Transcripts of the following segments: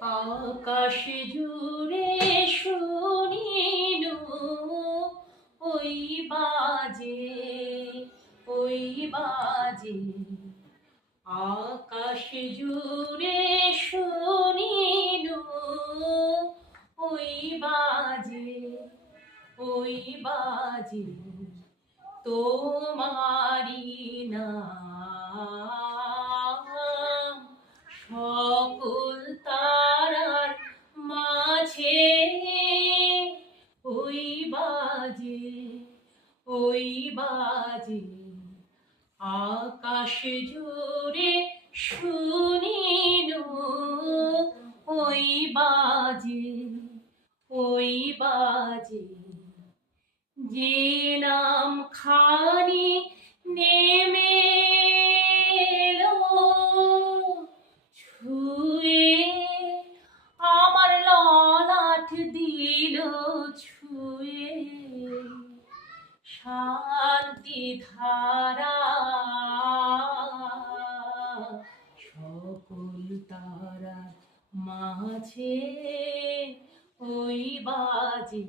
আকাশ জুড়ে শুনিনু ওই বাজে ওই বাজে আকাশ জুড়ে শুনিনু ওই বাজে ওই বাজে তোমারি নাম সকল তারার মাঝে ওই বাজে ওই বাজে আকাশ জুড়ে শুনিনু ওই বাজে ওই বাজে যে নাম খানি নেমে এলো ছুঁয়ে আমার ললাট দিল ছুঁয়ে শান্তি ধারা সকল তারার মাঝে ওই বাজে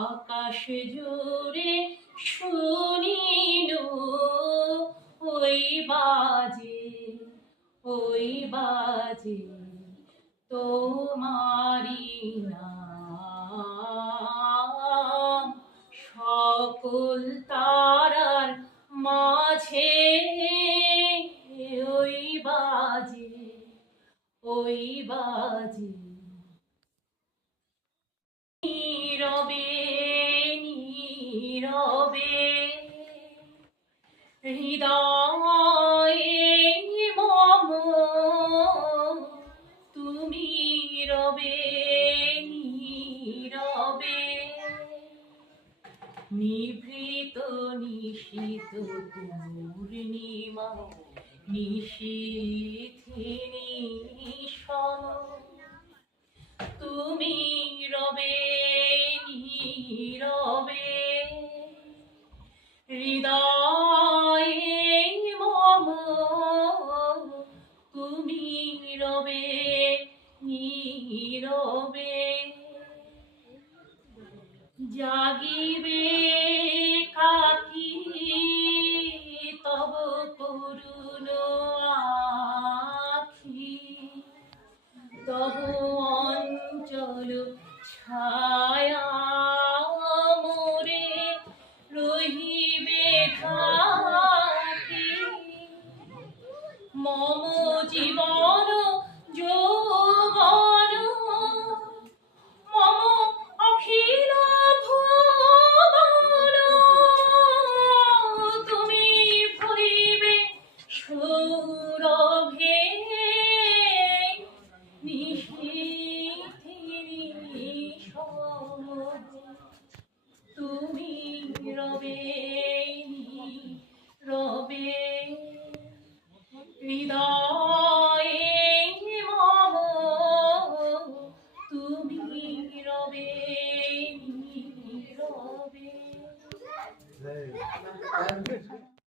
আকাশ জুড়ে শুনিনু ওই বাজে ওই বাজে তোমারি নাম সকল তারার মাঝে ওই বাজে ওই বাজে নীরবে নীরবে হৃদয়ে মম তুমি রবে নীরবে নিভৃত নিশীত পূর্ণিমা নিশীথিনী সম তুমি রবে নীরবে হৃদয়ে মম তুমি রবে নীরবে জাগিবে কাকি তব করুণ আখি তব